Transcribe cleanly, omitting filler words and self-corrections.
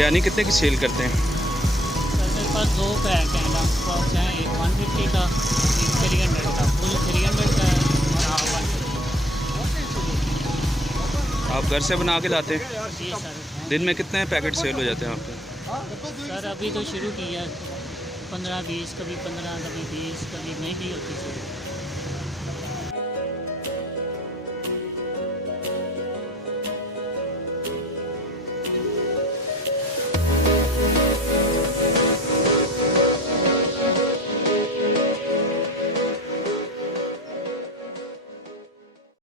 बिरयानी कितने की सेल करते हैं? सर मेरे पास दो पैक हैं, लंच बॉक्स हैं, एक 150 का, एक 300 का। फुल 300 का है और हाफ 150। आप घर से बना के लाते हैं? जी सर। दिन में कितने पैकेट सेल हो जाते हैं आपके? सर अभी तो शुरू किया, 15-20, कभी 15, कभी 20, कभी नहीं भी होती सर।